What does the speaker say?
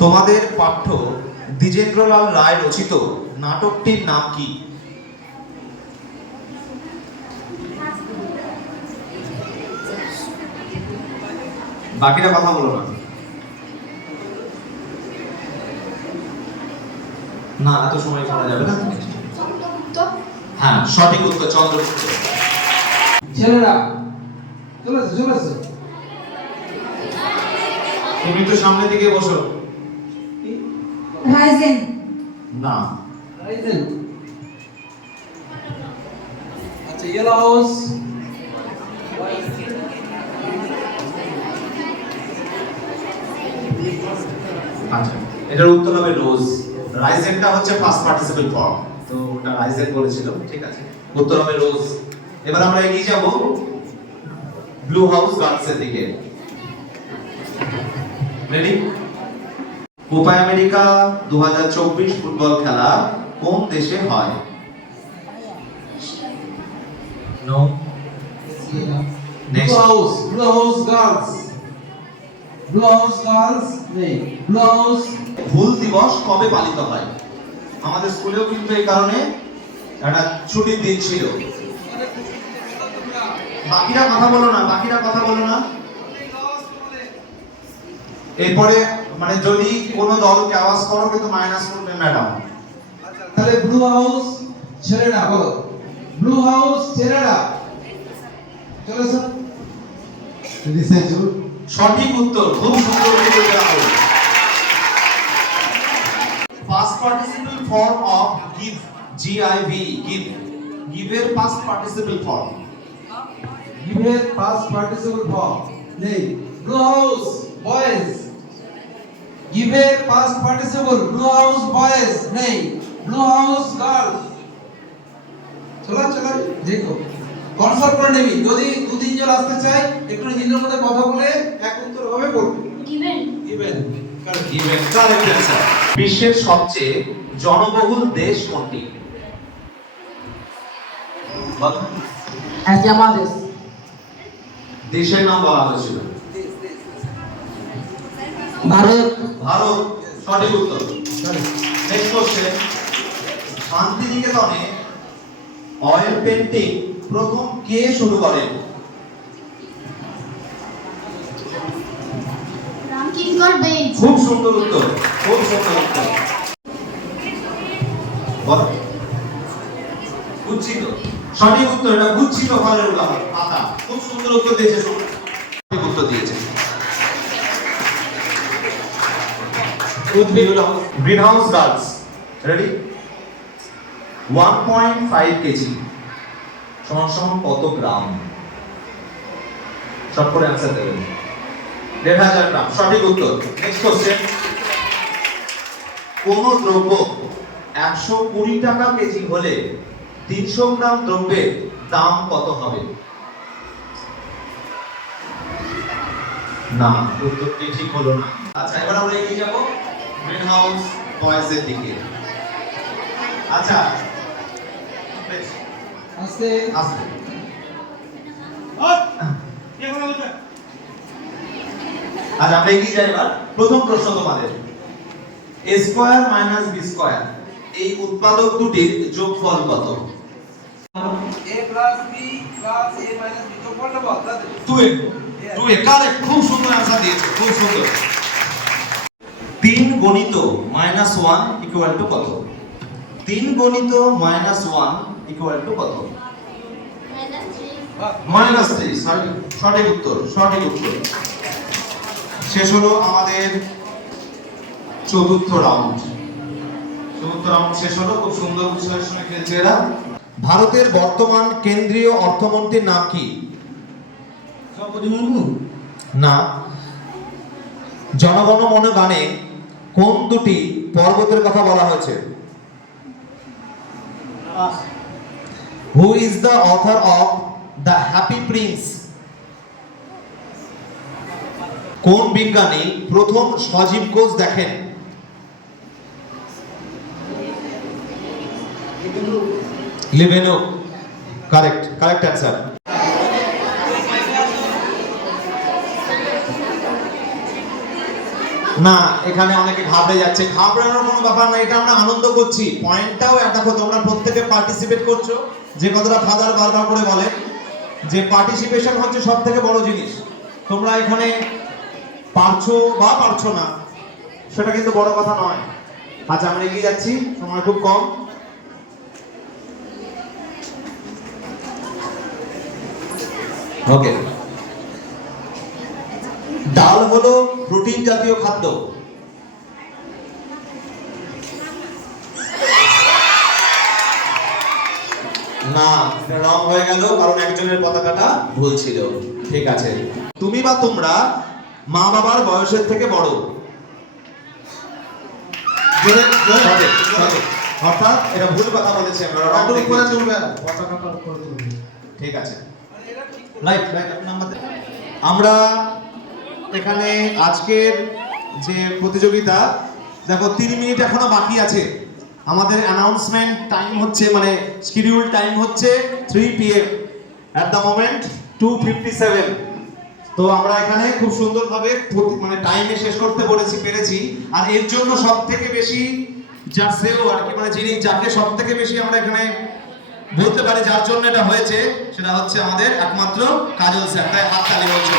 তোমাদের পাঠ্য দ্বিজেন্দ্রলাল রায় রচিত নাটকটির নাম কি? বাকিটা কথা বলো না। না, এত সময় করা যাবে না। হ্যাঁ, সঠিক উত্তর চন্দ্রগুপ্ত। ছেলেরা চলে আসো, চলে আসো। তুমি তো সামনের দিকে বসো। রাইজেন। না, রাইজেন। আচ্ছা, ইয়েলো হাউস। আচ্ছা, এটার উত্তর হবে রোজ। রাইজেনটা হচ্ছে পাস্ট পার্টিসিপল ফর্ম, তো ওটা রাইজেন বলেছিল। ঠিক আছে, উত্তর হবে রোজ। এবার আমরা এগিয়ে যাব ব্লু হাউস গার্লসের দিকে। রেডি? কোপা আমেরিকা 2024 ফুটবল খেলা কোন দেশে হয়? No. Blue house, blue house girls. Blue house girls নেই। Blue house. হুল দিবস কবে পালিত হয়? আমাদের স্কুলেও কিন্তু এই কারণে একটা ছুটির দিন ছিল। বাকিরা কথা বলো না, বাকিরা কথা বলো না। এরপরে মানে যদি কোনো দলকে আওয়াজ করো কিন্তু মাইনাস করবে ম্যাডাম। তাহলে ব্লু হাউস ছেলেরা বলো। ব্লু হাউস ছেলেরা চলে এসো। সঠিক উত্তর, খুব সুন্দর উত্তর দেওয়া হলো। Past participle form of give, GIV, give. Give এর past participle form. গিভের পাস্ট পার্টিসিপল ফর্ম নেই। Blue house boys. গিভের past participle blue house boys নেই। Blue house girls. চলো চলো দেখো, কনসাল্ট করে নিবি। যদি দু তিনজন আসতে চাই একটু নিজেদের মধ্যে কথা বলে এক উত্তর হবে বলবে। Given. Given correct. Given, correct answer. বিশ্বের সবচেয়ে জনবহুল দেশ কোনটি? বলো। বাংলাদেশ। দেশের নাম বলা হয়েছিল। ভারত। ভারত, সঠিক উত্তর। Next question. শান্তিনিকেতনে অয়েল পেন্টিং প্রথম কে শুরু করেন? রামকিঙ্কর বেইজ। খুব সুন্দর উত্তর, খুব সুন্দর উত্তর। বলো। গুচ্ছিত, সঠিক উত্তর। এটা গুচ্ছিত ফলের উদাহরণ, পাতা। খুব সুন্দর উত্তর দিয়েছে, সঠিক উত্তর দিয়েছে। Green house girls, ready? 1.5 KG সমান সমান কত গ্রাম? শর্ট করে অ্যান্সার দেবেন। 1500 গ্রাম, সঠিক উত্তর। Next question. কোন দ্রব্য 120 টাকা কেজি হলে 300 গ্রাম দ্রব্যের দাম কত হবে? না, উত্তরটি ঠিক হলো না। আচ্ছা, এবার আমরা এগিয়ে যাব গ্রিন হাউস বয়েজের দিকে। আচ্ছা, আস্তে আস্তে। আজ আমরা এগিয়ে যাই। এবার প্রথম প্রশ্ন তোমাদের। a square minus b square এই উৎপাদক দুটির যোগফল কত? a plus b plus a minus b যোগফলটা বল দাদা। 2a। 2a কারেক্ট, খুব সুন্দর आंसर দিয়েছো, খুব সুন্দর। 3 গণিত -1 ইকুয়াল টু কত? 3 গণিত -1 ইকুয়াল টু কত? -3। সঠিক উত্তর, সঠিক উত্তর। শেষ হলো আমাদের চতুর্থ রাউন্ড। চতুর্থ রাউন্ড শেষ হলো। খুব সুন্দর বিষয়ের সঙ্গে খেলছে এরা। ভারতের বর্তমান কেন্দ্রীয় অর্থমন্ত্রীর নাম কি? দ্রৌপদী মুর্মু। না। জনগণ মন গানে কোন দুটি পর্বতের কথা বলা হয়েছে? Who is the author of the happy Prince? কোন বিজ্ঞানী প্রথম সজীব কোষ দেখেন? লিভেনক, কারেক্ট, কারেক্ট অ্যান্সার। না, এখানে অনেকে ঘাবড়ে যাচ্ছে। ঘাবড়ানোর কোনো ব্যাপার না, এটা আমরা আনন্দ করছি। পয়েন্টটাও দেখো, তোমরা প্রত্যেকে পার্টিসিপেট করছো। যে কথাটা ফাদার বারবার করে বলে যে পার্টিসিপেশন হচ্ছে সব থেকে বড় জিনিস। তোমরা এখানে পারছো বা পারছো না সেটা কিন্তু বড় কথা নয়। আচ্ছা, আমরা এগিয়ে যাচ্ছি, সময় খুব কম। ওকে, ডাল হলো প্রোটিন জাতীয় খাদ্য। না, রং হয়ে গেল কারণ একজনের পতাকাটা ভুল ছিল। ঠিক আছে, তুমি বা তোমরা মা বাবার বয়সের থেকে বড়। সঠিক, সঠিক। অর্থাৎ এটা ভুল কথা বলেছি আমরা, রং উপরে তুলবে, পতাকাটা উপরে তুলবে। ঠিক আছে, লাইট লাইট আপনি নাম্বার দেন। আমরা এখানে আজকের যে প্রতিযোগিতা, দেখো 3 মিনিট এখনো বাকি আছে। আমাদের অ্যানাউন্সমেন্ট টাইম হচ্ছে, মানে শিডিউল টাইম হচ্ছে 3 PM, অ্যাট দ্য মোমেন্ট 2:57। তো আমরা এখানে খুব সুন্দরভাবে মানে টাইমে শেষ করতে পেরেছি। আর এর জন্য সব থেকে বেশি যার সেও আর কি, মানে যিনি যাকে সব থেকে বেশি আমরা এখানে বলতে পারি যার জন্য এটা হয়েছে, সেটা হচ্ছে আমাদের একমাত্র কাজল স্যার। তাই হাততালি হচ্ছে।